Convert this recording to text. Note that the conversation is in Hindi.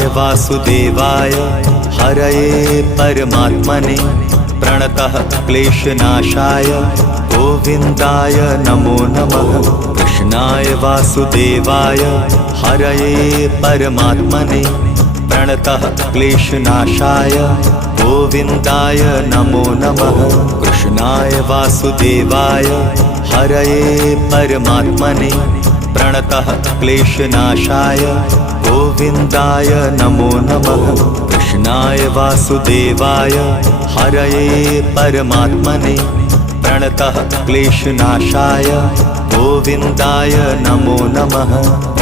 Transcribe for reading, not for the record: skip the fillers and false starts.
कृष्णाय वासुदेवाय हरये परमात्मने प्रणतः क्लेशनाशाय गोविन्दाय नमो नमः। कृष्णाय वासुदेवाय हरये परमात्मने प्रणतः क्लेशनाशाय गोविन्दाय नमो नमः। कृष्णाय वासुदेवाय हरये परमात्मने प्रणतः क्लेशनाशाय गोविन्दाय नमो नमः। कृष्णाय वासुदेवाय हरये परमात्मने प्रणतः क्लेशनाशाय गोविन्दाय नमो नमः।